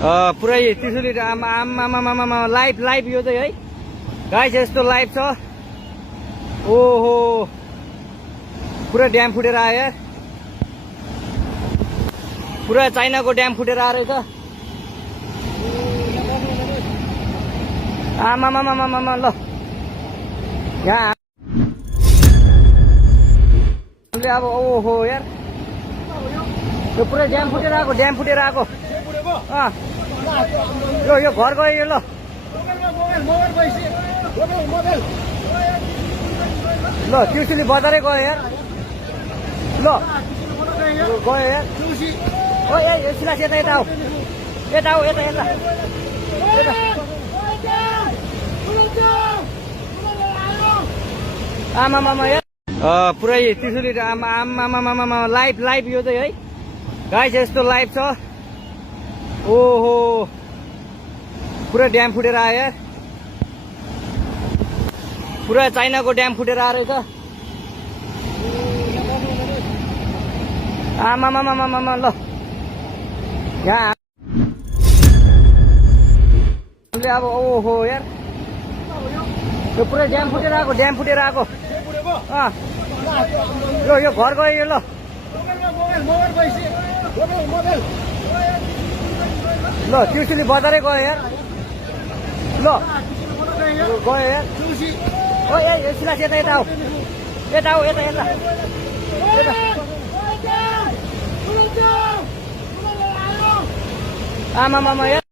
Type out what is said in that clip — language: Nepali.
पुरै त्रिशुली आमा लाइभ यो चाहिँ है गाइस यस्तो लाइभ छ। ओहो पुरा ड्याम फुटेर आयो यार, पुरा चाइनाको ड्याम फुटेर आएर रहेछ। आमा ल यहाँ अब ओहो यार यो पुरै ड्याम फुटेर आएको यो घर गयो यो। ल ल त्रिशुली बजारै गयो यार। ल गयो यार। ओ ए सिलास यता आऊ यता आमा यार पुरै त्रिशुली आमा लाइभ यो चाहिँ है गाइस यस्तो लाइभ छ। ओहो पुरा ड्याम फुटेर आयो यार, पुरा चाइनाको ड्याम फुटेर आएर रहेछ। आमा ल यहाँ अब ओहो यार यो पुरै ड्याम फुटेर आएको यो घर गयो यो। ल ल त्रिशुली बजारै गयो यार। ल गयो यार। ओ ए सिलास यता आऊ यता आमा यार।